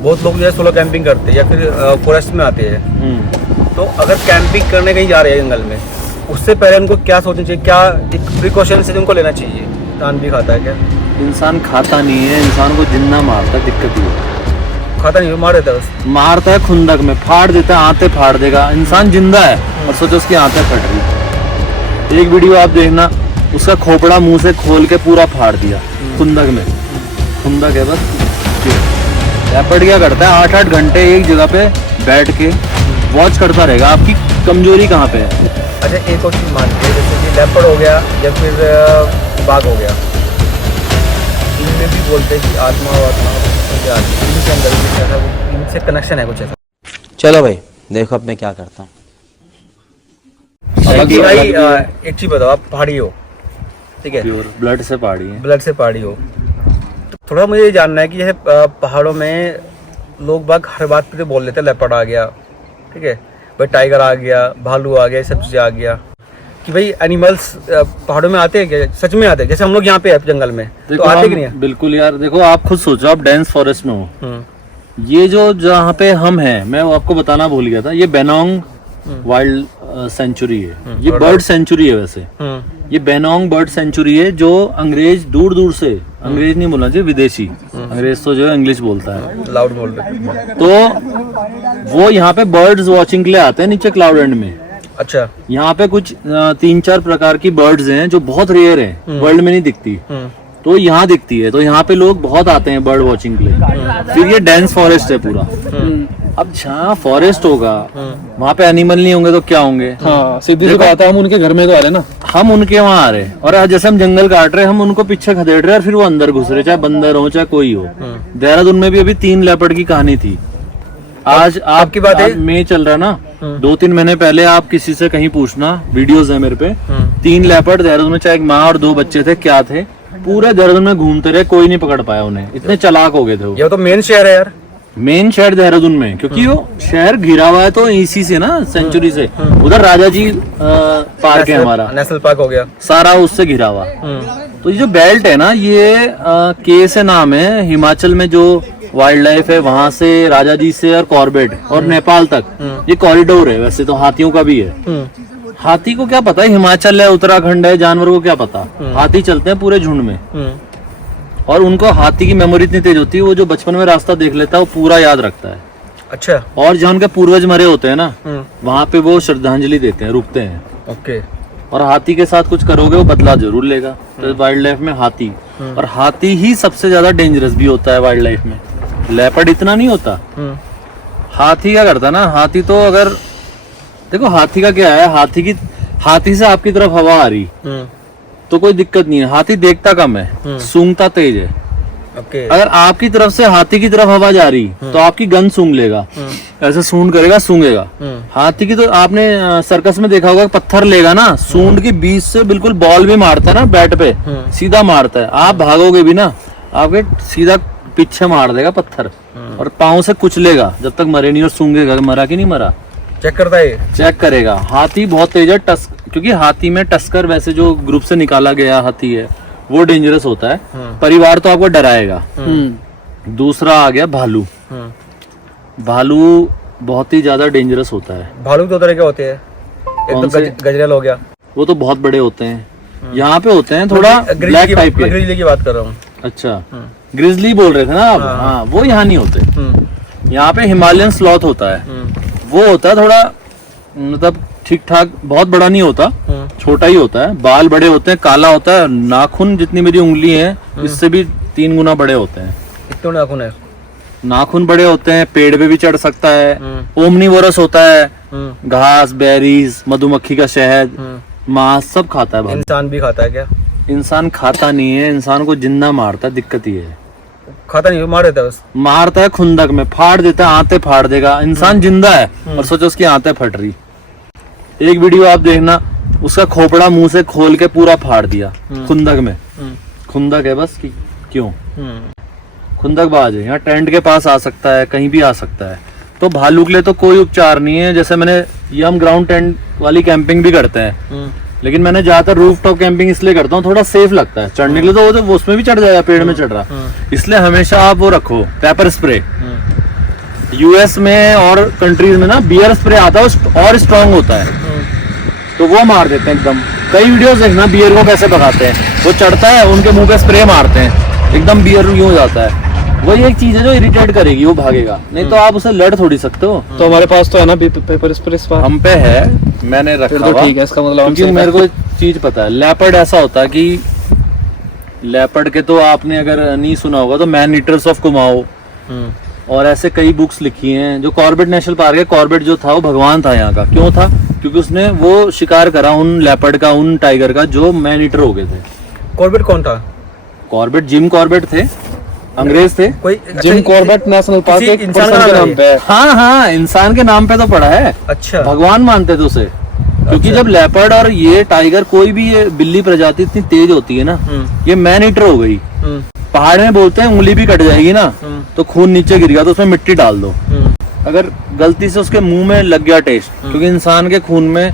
बहुत लोग जो है सोलो कैंपिंग करते हैं या फिर फॉरेस्ट में आते हैं। तो अगर कैंपिंग करने कहीं जा रहे हैं जंगल में, उससे पहले उनको क्या सोचना चाहिए, क्या एक प्रिकॉशन से उनको लेना चाहिए? इंसान भी खाता है क्या? इंसान खाता नहीं है, इंसान को जिंदा मारता है, दिक्कत ये है। खाता नहीं, मार देता है बस। मारता है खुंदक में, फाड़ देता है, आंतें फाड़ देगा। इंसान जिंदा है और सोचो उसकी आंतें फट रही। एक वीडियो आप देखना, उसका खोपड़ा मुंह से खोल के पूरा फाड़ दिया खुंदक में। खुंदक है बस। लेपर्ड क्या करता है, 8-8 घंटे एक जगह पे बैठ के वॉच करता रहेगा, आपकी कमजोरी कहाँ पे है। अच्छा, एक और चीज़ मानते हैं, जैसे कि लेपर्ड हो गया या फिर बाघ हो गया, इनमें भी बोलते हैं कि आत्मा और आत्मा इनके अंदर कुछ ऐसा, इनसे कनेक्शन है कुछ ऐसा। चलो भाई देखो अब मैं क्या करता हूँ। भाई एक चीज़ बताओ, आप पहाड़ी हो, ठीक है, प्योर ब्लड से पहाड़ी है। ब्लड से पहाड़ी हो, तो थोड़ा मुझे ये जानना है कि जैसे पहाड़ों में लोग बाग हर बात पे तो बोल लेते हैं लेपर्ड आ गया, ठीक है भाई, टाइगर आ गया, भालू आ गया, ये सब चीज़ें आ गया, कि भाई एनिमल्स पहाड़ों में आते हैं क्या? सच में आते हैं? जैसे हम लोग यहाँ पे है जंगल में, तो आते कि नहीं है? बिल्कुल यार, देखो आप खुद सोचो, आप डेंस फॉरेस्ट में हो। ये जो जहाँ पे हम हैं, मैं वो आपको बताना भूल गया था, ये बेनोंग वाइल्ड सेंचुरी है। ये बर्ड सेंचुरी है वैसे। ये बेनोंग बर्ड सेंचुरी है, जो अंग्रेज दूर दूर से, अंग्रेज नहीं बोलना चाहिए, विदेशी, अंग्रेज तो जो है इंग्लिश बोलता है, लाउड बोल रहे। तो वो यहाँ पे बर्ड्स वॉचिंग के लिए आते हैं नीचे क्लाउड एंड में। अच्छा, यहाँ पे कुछ 3-4 प्रकार की बर्ड्स हैं जो बहुत रेयर हैं, वर्ल्ड में नहीं दिखती, तो यहाँ दिखती है। तो यहाँ पे लोग बहुत आते हैं बर्ड वॉचिंग के लिए। फिर ये डेंस फॉरेस्ट है पूरा। अब जहाँ फॉरेस्ट होगा वहाँ पे एनिमल नहीं होंगे तो क्या होंगे? हाँ, सीधी सी बात है, हम उनके घर में तो आ रहे ना, हम उनके वहाँ आ रहे हैं, और जैसे हम जंगल काट रहे हैं, हम उनको पीछे खदेड़ रहे हैं, और फिर वो अंदर घुस रहे, चाहे बंदर हो चाहे कोई हो। देहरादून में भी अभी 3 लेपर्ड की कहानी थी। आज आपकी बात है, मई चल रहा ना, 2-3 महीने पहले आप किसी से कहीं पूछना, वीडियोस है मेरे पे, 3 लेपर्ड देहरादून में, चाहे एक माँ और 2 बच्चे थे, क्या थे, पूरे देहरादून में घूमते रहे, कोई नहीं पकड़ पाया उन्हें, इतने चालाक हो गए थे वो। ये तो मेन शहर है यार, मेन शहर देहरादून में, क्योंकि वो शहर घिरा हुआ है तो इसी से ना, सेंचुरी से। उधर राजा जी पार्क है हमारा, नेशनल पार्क हो गया, सारा उससे घिरा हुआ। तो ये जो बेल्ट है ना, ये के से नाम है, हिमाचल में जो वाइल्ड लाइफ है, वहां से राजा जी से और कॉर्बेट और नेपाल तक ये कॉरिडोर है। वैसे तो हाथियों का भी है। हाथी को क्या पता है हिमाचल है, उत्तराखंड है, जानवर को क्या पता। हाथी चलते हैं पूरे झुंड में, और उनको हाथी की मेमोरी इतनी तेज होती है, वो जो बचपन में रास्ता देख लेता है वो पूरा याद रखता है। अच्छा, और जहाँ उनके पूर्वज मरे होते हैं ना, वहां पे वो श्रद्धांजलि देते हैं, रुकते हैं। ओके। और हाथी के साथ कुछ करोगे वो बदला जरूर लेगा। तो वाइल्ड लाइफ में हाथी, और हाथी ही सबसे ज्यादा डेंजरस भी होता है वाइल्ड लाइफ में। लेपर्ड इतना नहीं होता। हाथी क्या करता है ना, हाथी तो अगर देखो, हाथी का क्या है, हाथी से आपकी तरफ हवा आ रही तो कोई दिक्कत नहीं है। हाथी देखता कम है, सूंघता तेज है। ओके। अगर आपकी तरफ से हाथी की तरफ हवा जा रही तो आपकी गन सूंघ लेगा, ऐसे सूंढ करेगा, सूंघेगा। हाथी की तो आपने सर्कस में देखा होगा, पत्थर लेगा ना, सूंढ के बीच से बिल्कुल बॉल भी मारता है ना बैट पे, सीधा मारता है। आप भागोगे भी ना, आपके सीधा पीछे मार देगा पत्थर, और पाँव से कुचलेगा जब तक मरे नहीं, और सूंघेगा मरा कि नहीं मरा, चेक करता है, चेक करेगा। हाथी बहुत तेज है, क्योंकि हाथी में टस्कर वैसे जो ग्रुप से निकाला गया हाथी है वो डेंजरस होता है। परिवार तो आपको डराएगा। दूसरा आ गया भालू। भालू बहुत ही ज्यादा डेंजरस होता है। भालू 2 तरह के होते हैं, एक तो गजरेल हो गया, वो तो बहुत बड़े होते हैं। यहाँ पे होते हैं थोड़ा ब्लैक टाइप के। ग्रिजली की बात कर रहा हूँ। अच्छा, ग्रिजली बोल रहे थे ना आप? हाँ, वो यहाँ नहीं होते। यहाँ पे हिमालयन स्लॉथ होता है, वो होता है थोड़ा, मतलब ठीक ठाक, बहुत बड़ा नहीं होता, छोटा ही होता है। बाल बड़े होते हैं, काला होता है, नाखून जितनी मेरी उंगली है इससे भी 3 गुना बड़े होते हैं। कितने नाखून है? नाखून बड़े होते हैं, पेड़ पे भी चढ़ सकता है। ओमनीवोरस होता है, घास, बेरीज, मधुमक्खी का शहद, मांस सब खाता है। इंसान भी खाता है क्या? इंसान खाता नहीं है, इंसान को जिंदा मारता है, दिक्कत ये है। खाता नहीं, मार देता है बस। मारता है खुंदक में, फाड़ देता है, आंतें फाड़ देगा। इंसान जिंदा है और सोचो उसकी आंतें फट रही। एक वीडियो आप देखना, उसका खोपड़ा मुंह से खोल के पूरा फाड़ दिया खुंदक में। खुंदक है बस, कि क्यों? खुंदक बाज है, यहाँ टेंट के पास आ सकता है, कहीं भी आ सकता है। तो भालू के लिए तो कोई उपचार नहीं है। जैसे मैंने ये, हम ग्राउंड टेंट वाली कैंपिंग भी करते हैं, लेकिन मैंने ज्यादातर रूफ टॉप कैंपिंग इसलिए करता हूँ, थोड़ा सेफ लगता है चढ़ने के लिए। तो वो उसमें भी चढ़ जाएगा, पेड़ में चढ़ रहा, इसलिए हमेशा आप वो रखो, पेपर स्प्रे। यूएस में और कंट्रीज में ना बियर स्प्रे आता है, वो और स्ट्रांग होता है, तो वो मार देते हैं एकदम। कई वीडियोस देखना बियर को कैसे भगाते हैं, वो चढ़ता है उनके मुंह पे स्प्रे मारते हैं, एकदम बियर यूं हो जाता है। वही एक चीज है जो इरिटेट करेगी, वो भागेगा, नहीं तो आप उसे लड़ थोड़ी सकते हो। तो हमारे पास तो है ना पेपर स्प्रे इस बार। हम पे है, मैंने रखा फिर तो हुआ। ठीक है, इसका मतलब क्योंकि मेरे को चीज पता है, लेपर्ड ऐसा होता है कि लेपर्ड के तो आपने अगर नहीं सुना होगा तो मैन ईटर्स ऑफ कुमाऊं और ऐसे कई बुक्स लिखी हैं। जो कॉर्बेट नेशनल पार्क है, कॉर्बेट जो था वो भगवान था यहाँ का। क्यों था? क्योंकि उसने वो शिकार करा उन लेपर्ड का, उन टाइगर का जो मैन ईटर हो गए थे। कॉर्बेट कौन था? कॉर्बेट जिम कॉर्बेट थे, अंग्रेज थे। कोई जिम कॉर्बेट नेशनल पार्क किसी एक इंसान इंसान का के नाम नाम पे है। हाँ हाँ, इंसान के नाम पे तो पड़ा है। अच्छा। भगवान मानते थे उसे, क्योंकि जब लेपर्ड और ये टाइगर, कोई भी ये बिल्ली प्रजाति इतनी तेज होती है ना, ये मैन ईटर हो गई। पहाड़ में बोलते हैं उंगली भी कट जाएगी ना तो खून नीचे गिर गया तो उसमें मिट्टी डाल दो। अगर गलती से उसके मुंह में लग गया टेस्ट, क्योंकि इंसान के खून में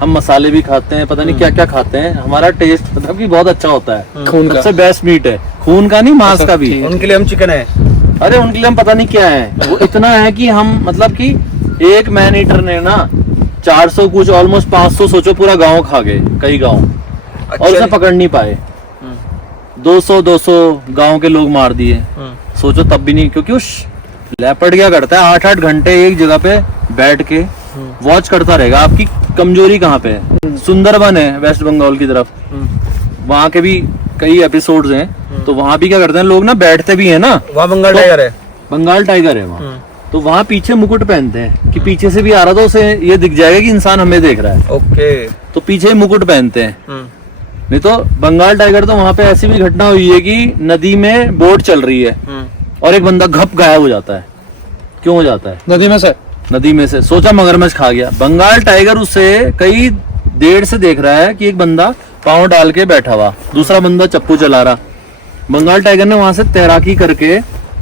हम मसाले भी खाते हैं, पता नहीं क्या क्या खाते हैं, हमारा टेस्ट मतलब कि बहुत अच्छा होता है। खून का सबसे बेस्ट मीट है, खून का नहीं, मांस का भी। उनके लिए हम चिकन है। अरे उनके लिए हम पता नहीं क्या है, वो इतना है कि हम मतलब कि एक मैन ईटर ने ना 400 कुछ ऑलमोस्ट 500, सोचो पूरा गांव खा गए, कई गांव, और उसे पकड़ नहीं पाए। 200 गांव के लोग मार दिए, सोचो तब भी नहीं। क्योंकि उस लेपर्ड क्या करता है, 8-8 घंटे एक जगह पे बैठ के वॉच करता रहेगा आपकी कमजोरी कहाँ पे है। सुंदरबन है वेस्ट बंगाल की तरफ, वहाँ के भी कई एपिसोड्स हैं, तो वहाँ भी क्या करते हैं लोग ना, बैठते भी है ना। वहाँ बंगाल टाइगर है। बंगाल टाइगर है वहाँ, तो वहाँ पीछे मुकुट पहनते हैं कि पीछे से भी आ रहा तो उसे ये दिख जाएगा कि इंसान हमें देख रहा है। ओके। तो पीछे ही मुकुट पहनते हैं। नहीं तो बंगाल टाइगर तो वहाँ पे ऐसी भी घटना हुई है कि नदी में बोट चल रही है और एक बंदा घप गायब हो जाता है। क्यों हो जाता है? नदी में से सोचा मगरमच्छ खा गया। बंगाल टाइगर उसे कई देर से देख रहा है कि एक बंदा पांव डाल के बैठा हुआ, दूसरा बंदा चप्पू चला रहा। बंगाल टाइगर ने वहां से तैराकी करके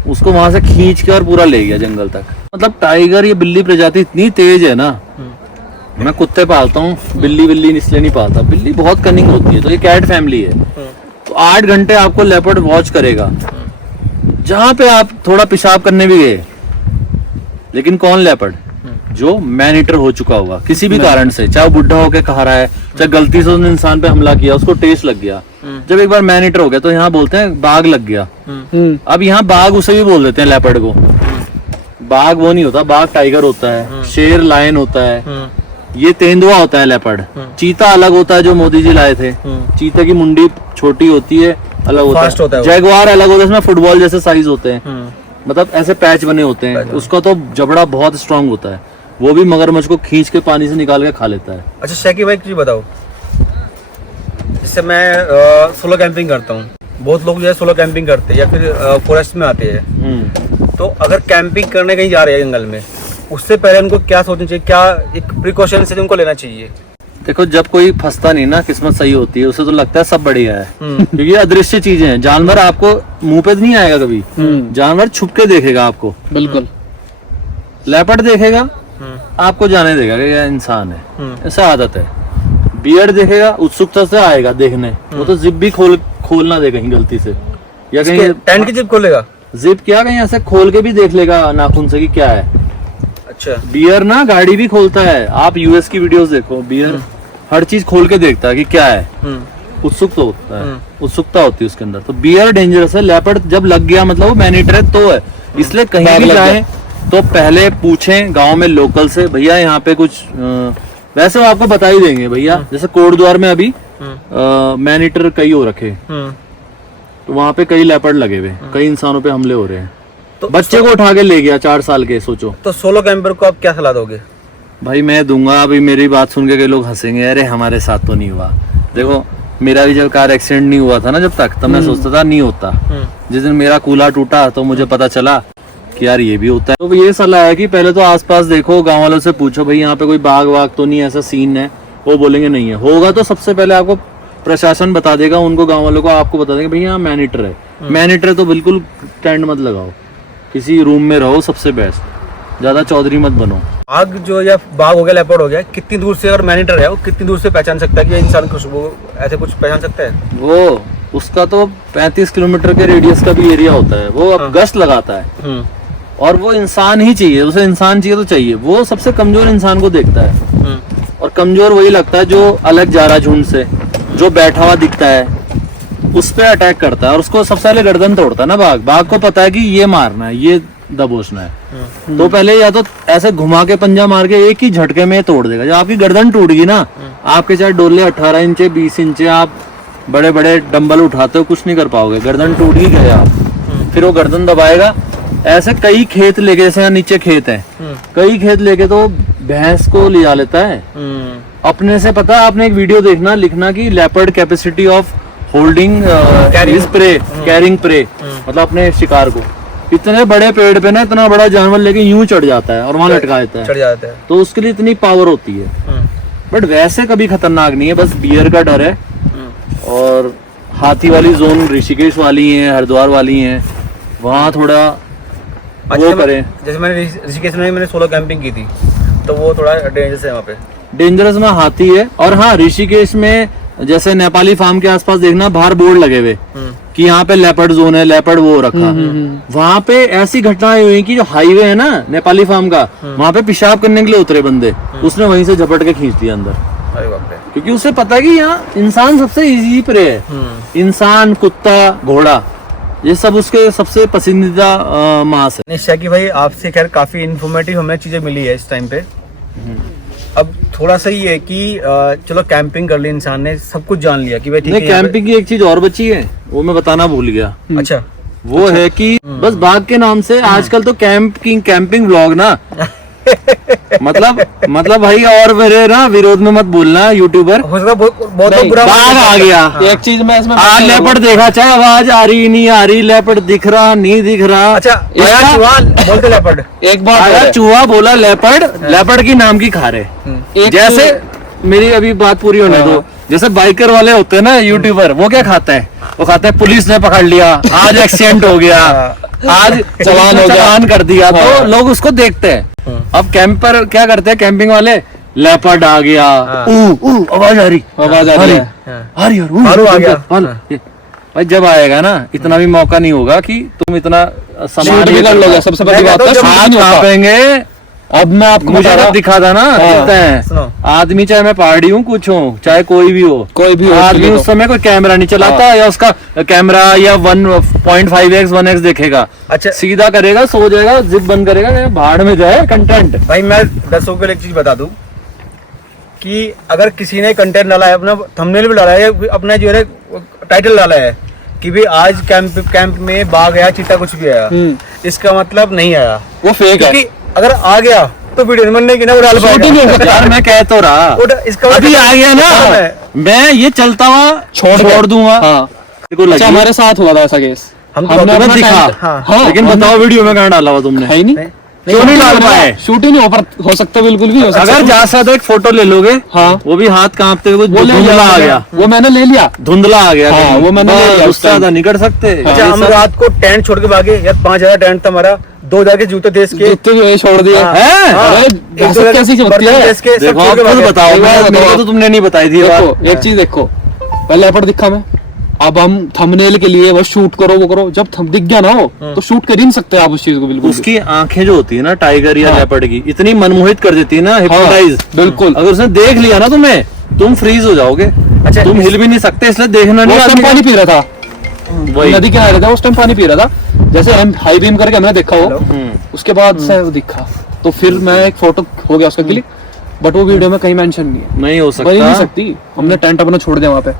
उसको वहां से खींच के और पूरा ले गया जंगल तक। मतलब टाइगर, ये बिल्ली प्रजाति इतनी तेज है ना। मैं कुत्ते पालता हूँ, बिल्ली इसलिए नहीं पालता, बिल्ली बहुत कनिंग होती है, तो ये कैट फैमिली है। तो 8 घंटे आपको लेपर्ड वॉच करेगा। जहां पे आप थोड़ा पेशाब करने भी गए, लेकिन कौन लेपर्ड? जो मैन ईटर हो चुका होगा किसी भी कारण से, चाहे वो बुढ़ा होके खा रहा है, चाहे गलती से उसने इंसान पे हमला किया, उसको टेस्ट लग गया। जब एक बार मैन ईटर हो गया तो यहाँ बोलते हैं बाघ लग गया। अब यहाँ बाघ उसे भी बोल देते हैं लेपर्ड को। बाघ वो नहीं होता, बाघ टाइगर होता है, शेर लायन होता है, ये तेंदुआ होता है लेपर्ड। चीता अलग होता है जो मोदी जी लाए थे, चीते की मुंडी छोटी होती है, अलग होता है। जैगुआर अलग होता है, इसमें फुटबॉल जैसे साइज होते हैं, मतलब ऐसे पैच बने होते हैं। उसका तो जबड़ा बहुत स्ट्रांग होता है, वो भी मगरमच्छ को खींच के पानी से निकाल के खा लेता है। अच्छा शाकिब भाई, जी बताओ, जैसे मैं सोलो कैंपिंग करता हूँ, बहुत लोग जो है सोलो कैंपिंग करते हैं या फिर फॉरेस्ट में आते हैं, तो अगर कैंपिंग करने कहीं जा रहे हैं जंगल में, उससे पहले उनको क्या सोचना चाहिए, क्या एक प्रिकॉशन से उनको लेना चाहिए? देखो, जब कोई फंसता नहीं ना, किस्मत सही होती है, उसे तो लगता है सब बढ़िया है। क्योंकि अदृश्य चीजें हैं, जानवर आपको मुंह पे नहीं आएगा कभी, जानवर छुप के देखेगा आपको। बिल्कुल। लेपर्ड देखेगा, आपको जाने देगा कि यह इंसान है, ऐसा आदत है। बियर देखेगा, उत्सुकता से आएगा देखने, वो तो जिप भी खोलना दे कहीं गलती से, या कहीं टेंट की जिप खोलेगा, जिप क्या कहीं ऐसे खोल के भी देख लेगा नाखून से कि क्या है। अच्छा। बियर ना गाड़ी भी खोलता है, आप यूएस की वीडियोस देखो, बियर हर चीज खोल के देखता है कि क्या है। उत्सुक तो होता है, उत्सुकता होती है उसके अंदर। तो बियर डेंजरस है, लेपर्ड जब लग गया मतलब वो मैन ईटर है तो है। इसलिए कहीं भी जाए तो पहले पूछें गांव में लोकल से, भैया यहाँ पे कुछ वैसे वो आपको बता ही देंगे भैया। जैसे कोटद्वार में अभी मैन ईटर कई हो रखे, तो वहां पे कई लेपर्ड लगे हुए, कई इंसानों पे हमले हो रहे हैं। तो बच्चे को उठा के ले गया 4 साल के, सोचो। तो सोलो कैंपर को आप क्या सलाह दोगे? भाई मैं दूंगा, अभी मेरी बात सुन के कई लोग हंसेंगे, अरे हमारे साथ तो नहीं हुआ। देखो, मेरा भी जब कार एक्सीडेंट नहीं हुआ था ना, जब तक तब मैं सोचता था नहीं होता। जिस दिन मेरा कूल्हा टूटा तो मुझे पता चला कि यार ये भी होता है। तो ये सलाह है कि पहले तो आसपास देखो, गांव वालों से पूछो भाई यहाँ पे कोई बाघ वाघ तो नहीं, ऐसा सीन है। वो बोलेंगे नहीं है, होगा तो सबसे पहले आपको प्रशासन बता देगा, उनको गाँव वालों को आपको बता देंगे भाई यहाँ मैन ईटर है। मैन ईटर है तो बिल्कुल टेंट मत लगाओ, किसी रूम में रहो, सबसे बेस्ट। ज्यादा चौधरी मत बनो। आग जो या बाघ हो गया, लेपर्ड हो गया, कितनी दूर से अगर मैन ईटर है वो कितनी दूर से पहचान सकता है कि ये इंसान कुछ वो ऐसे कुछ पहचान सकता है? वो उसका तो 35 किलोमीटर के रेडियस का भी एरिया होता है, वो अब गश्त लगाता है। और वो इंसान ही चाहिए, उसे इंसान चाहिए तो चाहिए, वो सबसे कमजोर इंसान को देखता है। और कमजोर वही लगता है जो अलग जा रहा है झुंड से, जो बैठा हुआ दिखता है, उस पे अटैक करता है और उसको सबसे पहले गर्दन तोड़ता है ना। बाघ को पता है कि ये मारना है, ये दबोचना है, तो पहले या तो ऐसे घुमा के पंजा मार के एक ही झटके में तोड़ देगा। जब आपकी गर्दन टूट गई ना, आपके चाहे डोले 18 इंच 20 इंच आप बड़े बड़े डंबल उठाते हो, कुछ नहीं कर पाओगे, गर्दन टूट ही गया आप। फिर वो गर्दन दबाएगा। ऐसे कई खेत लेके, जैसे यहाँ नीचे खेत है, कई खेत लेके तो भैंस को लिया लेता है अपने से। पता है, आपने एक वीडियो देखना, लिखना कि leopard capacity of holding carrying prey, मतलब अपने शिकार को। इतने बड़े पेड़ पे ना इतना बड़ा जानवर लेके यूं चढ़ जाता है और वहां लटका देता है, चढ़ जाता है। तो उसके लिए इतनी पावर होती है। बट वैसे कभी खतरनाक नहीं है, बस बियर का डर है। और हाथी वाली जोन ऋषिकेश वाली है, हरिद्वार वाली है, वहाँ थोड़ा वो करें। जैसे मैंने ऋषिकेश में मैंने सोलो कैंपिंग की थी, तो वो थोड़ा डेंजरस है वहाँ पे। डेंजरस में हाथी है। और हाँ, ऋषिकेश में जैसे नेपाली फार्म के आसपास देखना, बाहर बोर्ड लगे हुए कि यहाँ पे लेपर्ड जोन है, लेपर्ड वो रखा। वहाँ पे ऐसी घटनाएं हुई कि जो हाईवे है ना नेपाली फार्म का, वहाँ पे पेशाब करने के लिए उतरे बंदे, उसने वहीं से झपट के खींच दिया अंदर। अरे बाप रे। क्योंकि उसे पता है कि यहाँ इंसान सबसे इजी प्रे है। इंसान, कुत्ता, घोड़ा, ये सब उसके सबसे पसंदीदा मांस है। निश्चय कि भाई आपसे खैर काफी इन्फॉर्मेटिव हमें चीजें मिली है इस टाइम पे। अब थोड़ा सा ही है कि चलो कैंपिंग कर ली, इंसान ने सब कुछ जान लिया कि भाई ठीक है। कैंपिंग की एक चीज और बची है, वो मैं बताना भूल गया। अच्छा, वो है कि बस बाघ के नाम से आजकल तो कैंपिंग व्लॉग ना मतलब भाई, और मेरे ना विरोध में मत बोलना यूट्यूबर, हो सकता है बहुत बुरा बाघ आ गया। एक चीज मैं इसमें लेपर्ड देखा, चाहे आवाज आ रही नहीं आ रही, लेपर्ड दिख रहा नहीं दिख रहा। अच्छा, आया चूहा बोलते लेपर्ड, एक बात आया चूहा बोला लेपर्ड की नाम की खा रहे। जैसे मेरी अभी बात पूरी होने दो। जैसे बाइकर वाले होते हैं ना यूट्यूबर, वो क्या खाते हैं? वो खाते हैं पुलिस ने पकड़ लिया, आज एक्सीडेंट हो गया, आज चालान कर दिया, तो लोग उसको देखते हैं। अब कैंपर क्या करते हैं कैंपिंग वाले? लेपर्ड आ गया, आवाज आ रही भालू आ गया। भाई जब आएगा ना, इतना भी मौका नहीं होगा कि तुम इतना शूट भी कर लोगे। सबसे बड़ी बात है, हाथ कांपेंगे। अब मैं आपको मुझे दिखा था ना, कहते हैं आदमी, चाहे मैं पहाड़ी हूँ कुछ हूँ, चाहे कोई भी हो आदमी, उस समय कोई कैमरा नहीं चलाता या उसका कैमरा या 1.5x 1x देखेगा। अच्छा, सीधा करेगा, सो जाएगा, जिप बंद करेगा, भाड़ में जाए कंटेंट। भाई मैं दर्शकों को एक चीज बता दूं कि अगर किसी ने कंटेंट डाला है, अपना थंबनेल भी डाला है, अपना जो है टाइटल डाला है कि भी आज कैंप में बाघ आया, चीता कुछ भी आया, इसका मतलब नहीं आया, वो फेक है। अगर आ गया तो वीडियो बनने की ना वो डाल पाएगा। यार मैं कह तो रहा, इसका अभी आ गया ना, मैं ये चलता हुआ छोड़ दूंगा। अच्छा, हमारे साथ हुआ था ऐसा केस, हमने अपना दिखा। हाँ, लेकिन बताओ वीडियो में कहाँ डाला हुआ तुमने? है ही नहीं, क्यों नहीं डाल पाए? शूट ही नहीं हो सकता, बिल्कुल भी हो सकता। अगर जा सकता एक फोटो ले लोगे, हाँ, वो भी हाथ कांपते हुए धुंधला आ गया, वो मैंने ले लिया, धुंधला आ गया। हाँ, वो मैंने ले लिया, उससे ज्यादा नहीं कर सकते। अच्छा, हम रात को टेंट छोड़ के भागे यार, 5,000 टेंट था हमारा, 2,000 के जूते देश के छोड़ दिया है। कैसी होती है खुद बताओ, मेरे को तो तुमने नहीं बताई थी। एक चीज देखो, पहले लेपर्ड दिखा मैं, अब हम थंबनेल के लिए बस शूट करो, वो करो, जब दिख गया ना वो, तो शूट कर ही नहीं सकते आप उस चीज को बिल्कुल। उसकी आंखें जो होती है ना टाइगर या लेपर्ड की, इतनी मनमोहित कर देती है ना, हिप्नोटाइज। बिल्कुल, अगर उसने देख लिया ना तुम्हें, तुम फ्रीज हो जाओगे। अच्छा, तुम हिल भी नहीं सकते, इसलिए देखना नहीं। उस टाइम पानी पी रहा था, वही नदी किनारे था, उस टाइम पानी पी रहा था। जैसे हम हाई बीम करके हमने देखा वो, उसके बाद से वो दिखा, तो फिर मैं एक फोटो हो गया उसका क्लिक, बट वो वीडियो में कहीं मेंशन नहीं है। नहीं हो सकता, नहीं सकती, हमने टेंट अपना छोड़ दिया वहाँ पे।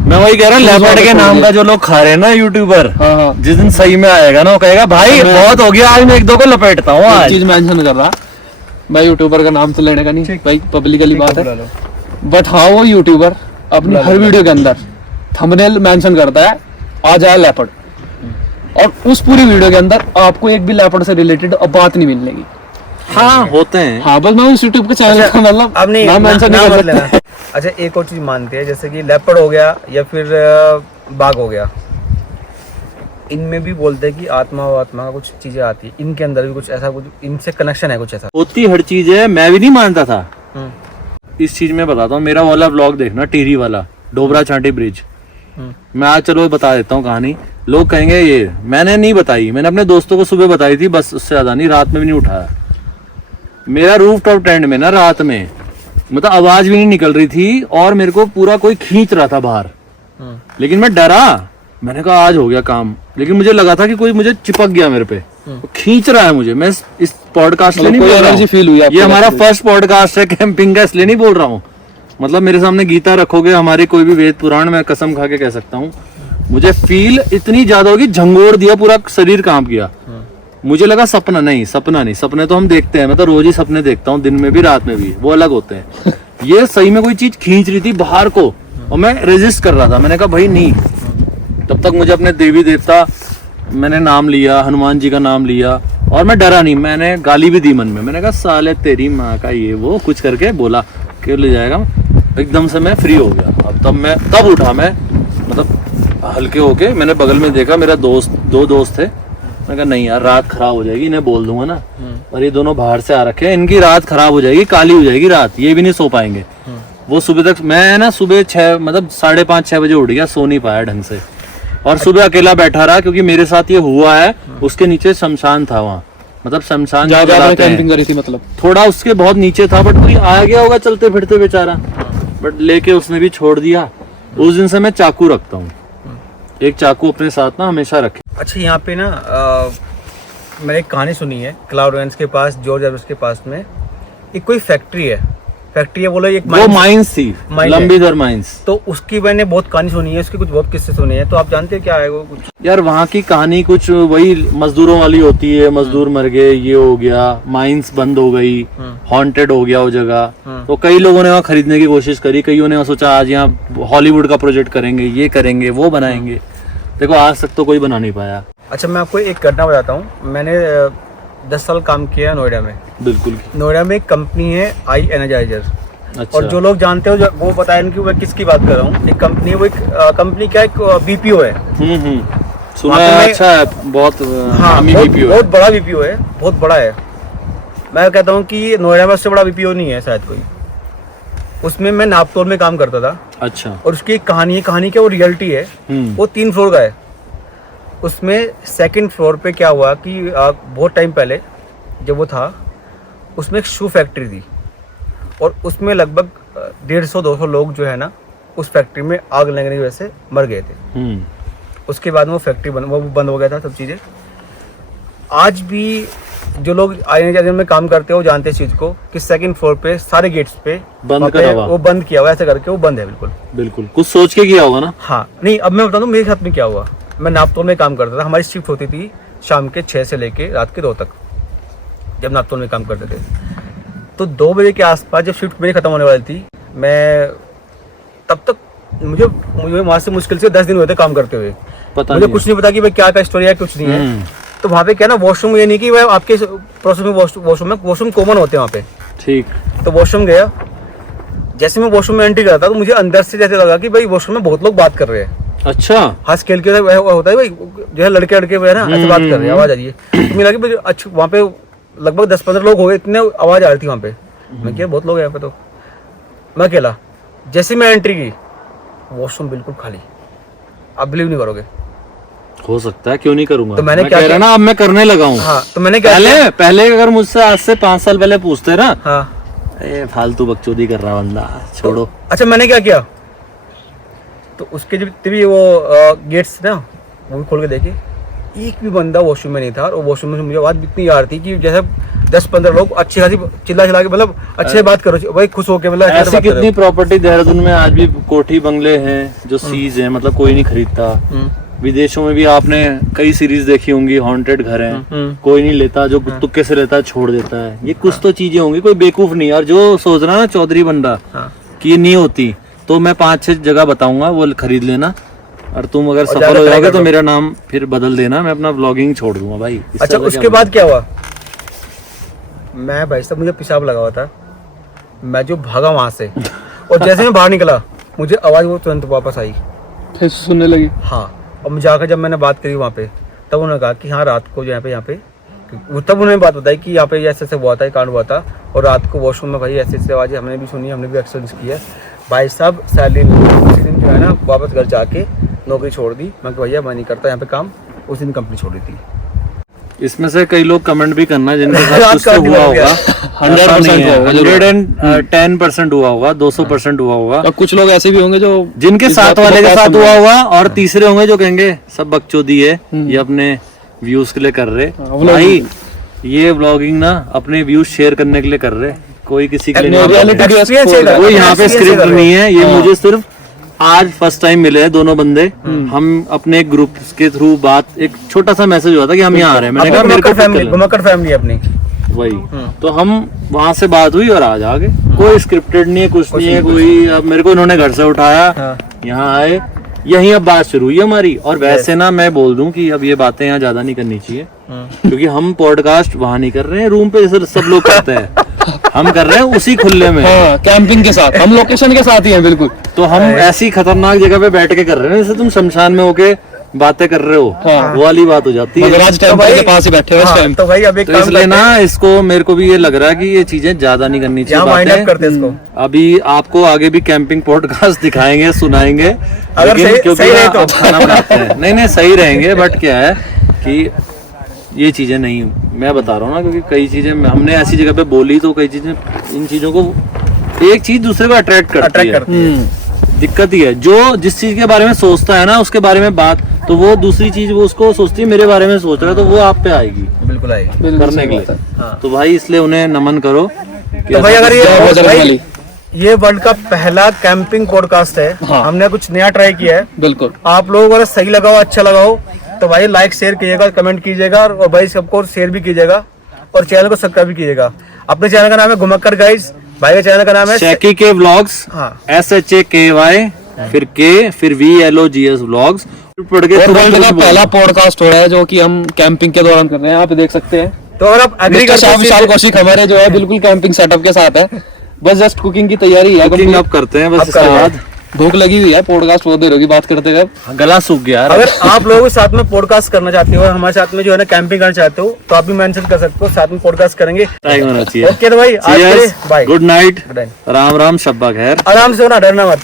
मैं वही कह रहा हूँ, लेपर्ड के नाम का जो लोग खा रहे हैं ना यूट्यूबर, जिस दिन सही में आएगा ना, वो कहेगा भाई बहुत हो गया, आज मैं 1-2 को लपेटता हूँ। एक चीज मेंशन कर रहा, मैं यूट्यूबर का नाम तो लेने का नहीं भाई, पब्लिकली बात है, बट हाँ वो यूट्यूबर अपनी हर वीडियो के अंदर थंबनेल मेंशन करता है आ जाए लेपर्ड, और उस पूरी वीडियो के अंदर आपको एक भी लेपर्ड से रिलेटेड बात नहीं मिलेगी। हाँ होते हैं। हाँ, बस मैं उस यूट्यूब के चैनल का मतलब अब नहीं नाम मेंशन नहीं कर सकता। अच्छा, एक और चीज मानते हैं, जैसे कि लेपर्ड हो गया या फिर बाघ हो गया, इनमें भी बोलते हैं कि आत्मा का कुछ चीजें आती है, इनके अंदर भी कुछ ऐसा, कुछ इनसे कनेक्शन है, कुछ ऐसा होती हर चीज है। मैं भी नहीं मानता था इस चीज में, बताता हूँ। मेरा वाला व्लॉग देखना, टिहरी वाला, डोबरा छांटी ब्रिज, मैं आज चलो बता देता हूँ कहानी। लोग कहेंगे ये मैंने नहीं बताई, मैंने अपने दोस्तों को सुबह बताई थी बस, उससे ज्यादा नहीं, रात में भी नहीं उठाया। मेरा रूफ टॉप टेंट में ना रात में मतलब आवाज भी नहीं निकल रही थी और मेरे को पूरा कोई खींच रहा था बाहर, लेकिन मैं डरा। मैंने कहा आज हो गया काम, लेकिन मुझे लगा था कि कोई मुझे चिपक गया मेरे पे, खींच रहा है मुझे। मैं इस पॉडकास्ट में नहीं बोल रहा हूँ, फील हुई ये हमारा फर्स्ट पॉडकास्ट है कैंपिंग का, इसलिए नहीं बोल रहा हूँ। मतलब मेरे सामने गीता रखोगे, हमारे कोई भी वेद पुराण, मैं कसम खा के कह सकता हूँ मुझे फील इतनी ज्यादा होगी, झंगोड़ दिया, पूरा शरीर कांप गया। मुझे लगा सपना, नहीं सपना नहीं, सपने तो हम देखते हैं, मैं तो रोज ही सपने देखता हूँ, दिन में भी रात में भी, वो अलग होते हैं। ये सही में कोई चीज खींच रही थी बाहर को और मैं रेजिस्ट कर रहा था। मैंने कहा भाई नहीं। तब तक मुझे अपने देवी देवता, मैंने नाम लिया, हनुमान जी का नाम लिया और मैं डरा नहीं। मैंने गाली भी दी मन में, मैंने कहा साले तेरी माँ का ये वो कुछ करके बोला क्यों ले जाएगा। एकदम से मैं फ्री हो गया। अब तब उठा मैं, मतलब हल्के होके। मैंने बगल में देखा, मेरा दो दोस्त थे। मैंने कहा नहीं यार रात खराब हो जाएगी, इन्हें बोल दूंगा ना, और ये दोनों बाहर से आ रखे हैं, इनकी रात खराब हो जाएगी, काली हो जाएगी रात, ये भी नहीं सो पाएंगे। वो सुबह तक, मैं ना सुबह 6 मतलब 5:30-6 बजे उठ गया, सो नहीं पाया ढंग से, और सुबह अकेला बैठा रहा क्योंकि मेरे साथ ये हुआ है। उसके नीचे शमशान था वहाँ, मतलब शमशान कैंपिंग करी थी, मतलब थोड़ा उसके बहुत नीचे था, बट कोई आ गया होगा चलते फिरते बेचारा, बट लेके उसने भी छोड़ दिया। उस दिन से मैं चाकू रखता हूँ, एक चाकू अपने साथ ना हमेशा रखे। अच्छा यहाँ पे ना मैंने एक कहानी सुनी है, क्लाउड रेंज के पास, जॉर्ज एवरेस्ट के पास में एक कोई फैक्ट्री है बोलो, एक वो माइंस थी, लंबीधर माइंस। तो उसकी मैंने बहुत कहानी सुनी है, उसके कुछ बहुत किस्से सुने हैं, तो आप जानते हैं क्या है वो कुछ? यार वहाँ की कहानी कुछ वही मजदूरों वाली होती है, मजदूर मर गए, ये हो गया, माइंस बंद हो गई, हॉन्टेड हो गया वो जगह। तो कई लोगों ने वहाँ खरीदने की कोशिश करी, कईयों ने सोचा आज यहाँ हॉलीवुड का प्रोजेक्ट करेंगे, ये करेंगे, वो बनाएंगे। देखो आज तक तो कोई बना नहीं पाया। अच्छा मैं आपको एक घटना बताता हूँ। मैंने 10 साल काम किया है नोएडा में। बिल्कुल। नोएडा में एक कंपनी है आई एनर्जाइजर। अच्छा। और जो लोग जानते हो वो बताएं कि मैं किसकी बात कर रहा हूँ। एक कंपनी है, वो एक कंपनी का एक बीपीओ है। सुना है, अच्छा है बहुत। हाँ बहुत बड़ा बीपीओ है, बहुत बड़ा है। मैं कहता हूँ कि नोएडा में उससे बड़ा बीपीओ नहीं है शायद कोई। उसमें मैं नापतोल में काम करता था। अच्छा। और उसकी एक कहानी क्या वो रियलिटी है। वो 3 फ्लोर का है। उसमें 2nd फ्लोर पे क्या हुआ कि बहुत टाइम पहले जब वो था, उसमें एक शू फैक्ट्री थी और उसमें लगभग 150-200 लोग जो है ना उस फैक्ट्री में आग लगने की वजह से मर गए थे। उसके बाद में वो फैक्ट्री वो बंद हो गया था सब चीज़ें। आज भी जो लोग आई में काम करते हैं वो जानते हैं इस चीज़ को कि 2nd फ्लोर पे सारे गेट्स पे बंद करा हुआ, वो बंद किया हुआ, ऐसे करके वो बंद है बिल्कुल। कुछ सोच के किया होगा ना। हाँ नहीं, अब मैं बता दूँ मेरे साथ में क्या हुआ। मैं नापतोल में काम करता था, हमारी शिफ्ट होती थी शाम के 6 से लेके रात के 2 तक, जब नापतोल में काम करते थे। तो 2 बजे के आसपास जब शिफ्ट मेरी खत्म होने वाली थी, मैं तब तक मुझे वहाँ से मुश्किल से 10 दिन हुए थे काम करते हुए। मुझे कुछ नहीं पता कि भाई क्या स्टोरी है, कुछ नहीं है। तो वहाँ पे क्या ना, वॉशरूम ये नहीं कि वह आपके प्रोसेस में वॉशरूम कॉमन होते हैं वहाँ पे। ठीक। तो वॉशरूम गया, जैसे मैं वॉशरूम में एंट्री करा था तो मुझे अंदर से जैसे लगा कि भाई वॉशरूम में बहुत लोग बात कर रहे हैं। अच्छा। हाँ स्केल के होता है भाई, जो है लड़के ना ऐसे बात कर रहे हैं, आवाज आ रही है। तो मुझे लगा कि अच्छा वहाँ पे लगभग 10-15 लोग हो गए, इतने आवाज आ रही थी वहाँ पे। मैं क्या बहुत लोग हैं यहाँ पे। तो मैं अकेला, जैसे मैं एंट्री की वॉशरूम बिल्कुल खाली। आप बिलीव नहीं करोगे। हो सकता है, क्यों नहीं करूंगा। तो मैंने क्या किया ना, अब मैं करने लगा हूँ। हाँ, तो मैंने क्या पहले अगर मुझसे आज से 5 साल पहले पूछते ना, हाँ फालतू बकचोदी कर रहा बंदा, छोड़ो। तो, अच्छा मैंने क्या किया, तो उसके जब भी वो गेट्स ना वो भी खोल के देखे, एक भी बंदा वॉशरूम में नहीं था। और वॉशरूम में मुझे आवाज इतनी आ रही थी कि जैसे 10-15 लोग अच्छी खासी चिल्ला के, मतलब अच्छे बात करो भाई, खुश होके, मतलब ऐसी कितनी प्रॉपर्टी देहरादून में आज भी कोठी बंगले हैं जो सीज हैं, मतलब कोई नहीं खरीदता। विदेशों में भी आपने कई सीरीज देखी होंगी, हॉन्टेड घर हैं, कोई नहीं लेता, जो तुक्के से लेता है छोड़ देता है। ये कुछ तो चीजें होंगी, कोई बेवकूफ नहीं। और जो सोच रहा ना चौधरी बंडा कि ये नहीं होती, तो मैं 5-6 जगह बताऊंगा, वो खरीद लेना। और तुम अगर सफल हो जाओगे तो मेरा नाम फिर बदल देना, मैं अपना ब्लॉगिंग छोड़ दूंगा भाई। अच्छा उसके बाद क्या हुआ, मैं भाई साहब मुझे पेशाब लगा हुआ था, मैं जो भागा वहां से, और जैसे मैं बाहर निकला मुझे आवाज वो तुरंत वापस आई, फिर सुनने लगी। हाँ, और मुझे जाकर जब मैंने बात करी वहाँ पे, तब उन्होंने कहा कि हाँ रात को जो यहाँ पे तब उन्होंने बात बताई कि यहाँ पे ऐसे हुआ था, कांड हुआ था, और रात को वॉशरूम में भाई ऐसे आवाज़ें हमने भी सुनी, हमने भी एक्सपीरियंस किया। भाई साहब सैलरी उसी दिन जो है ना वापस घर जाके नौकरी छोड़ दी। मैं कि भैया मैं नहीं करता यहाँ पे काम, उस दिन कंपनी छोड़ दी थी। इसमें से कई लोग कमेंट भी करना जिनके साथ रात कुछ का तो हुआ हो होगा, गया। 110% हुआ होगा, 200% हुआ होगा। और कुछ लोग ऐसे भी होंगे जो जिनके इस साथ बात को वाले के बकवास साथ समझ हुआ रहे हैं। होगा, और तीसरे होंगे जो कहेंगे सब बकचोदी है, ये अपने व्यूज के लिए कर रहे। भाई ये व्लॉगिंग ना अपने व्यूज शेयर करने के लिए कर रहे, कोई किसी के लिए नहीं कर रहे। reality भी Experience है, कोई यहाँ पे experience स्क्रिप्ट है। नहीं है, ये मुझे सिर्फ आज फर्स्ट टाइम मिले हैं दोनों बंदे। हम अपने ग्रुप के थ्रू बात, एक छोटा सा मैसेज हुआ था कि हम यहाँ आ रहे हैं, मैंने कहा मेरे को घुमक्कड़ फैमिली अपनी। वही तो हम वहां से बात हुई और आज आ गए। कोई स्क्रिप्टेड नहीं है, कुछ नहीं है, कोई अब मेरे को इन्होंने घर से उठाया, यहाँ आए, यही अब बात शुरू हुई हमारी। और वैसे ना मैं बोल दूं कि अब ये बातें यहाँ ज्यादा नहीं करनी चाहिए, क्योंकि हम पॉडकास्ट वहां नहीं कर रहे हैं, रूम पे जैसे सब लोग करते हैं, हम कर रहे हैं उसी खुले में। हाँ, कैंपिंग के साथ हम लोकेशन के साथ ही हैं बिल्कुल। तो हम ऐसी खतरनाक जगह पे बैठ के कर रहे हैं जैसे तुम शमशान में होके बातें कर रहे हो, वो वाली बात हो जाती है। मगराज टेम्पल के पास ही बैठे हैं इस टाइम। तो भाई अब एक तो काम इसलिए करते ना हैं, इसको मेरे को भी ये लग रहा है कि ये चीजें ज्यादा नहीं करनी यहाँ वाइंड अप चाहिए करते हैं इसको। बातें। अभी आपको आगे भी कैंपिंग पॉडकास्ट दिखाएंगे, सुनाएंगे, अगर लेकिन सही- क्योंकि सही रहे ना तो। अब खाना बनाते हैं, नहीं सही रहेंगे, बट क्या है कि ये चीजें नहीं, मैं बता रहा हूँ ना, क्योंकि कई चीजें हमने ऐसी जगह पे बोली तो कई चीजें, इन चीजों को एक चीज दूसरे को अट्रैक्ट करती है। दिक्कत ही है, जो जिस चीज के बारे में सोचता है ना उसके बारे में बात, तो वो दूसरी चीज वो उसको सोचती है, मेरे बारे में सोच रहा है, तो वो आप पे आएगी बिल्कुल आएगी। बिल्कुल करने सही के बात लिए। है। तो भाई इसलिए उन्हें नमन करो कि तो भाई ऐसा अगर जय बजरंग भाई, बली। ये वर्ल्ड का पहला कैंपिंग पॉडकास्ट है, हाँ। हमने कुछ नया ट्राई किया है। बिल्कुल आप लोगों को अगर सही लगा हो, अच्छा लगा हो, तो भाई लाइक शेयर कीजिएगा, कमेंट कीजिएगा, और भाई सबको शेयर भी कीजिएगा, और चैनल को सब्सक्राइब भी कीजिएगा। अपने चैनल का नाम है घुमक्कड़ गाइस, भाई का चैनल का नाम है शैकी के व्लॉग्स, हाँ। SHAKY, फिर के, फिर VLOGS व्लॉग्स पढ़ के और वर्ल्ड का तुरंत पहला पॉडकास्ट हो रहा है जो कि हम कैंपिंग के दौरान कर रहे हैं, आप देख सकते हैं। तो अगर आप एग्री मिस्टर शाह विशाल करते कौशिक हमारे जो है बिल्कुल कैंपिंग सेटअप के साथ है, बस जस्ट कुकिंग की तैयारी है। कुकिंग अप करते हैं बस, अब इसके कर रहे बाद भूख लगी हुई है, पॉडकास्ट बहुत देर होगी बात करते गए। गला सूख गया यार। अगर आप लोगों के साथ में पॉडकास्ट करना चाहते हो, हमारे साथ में जो है ना कैंपिंग करना चाहते हो, तो आप भी मेंशन कर सकते हो, साथ में पॉडकास्ट करेंगे। टाइम होना चाहिए। ओके तो भाई आज के लिए bye, good night, good night. Ram Ram, शब्बा खैर। आराम से होना, डरना मत।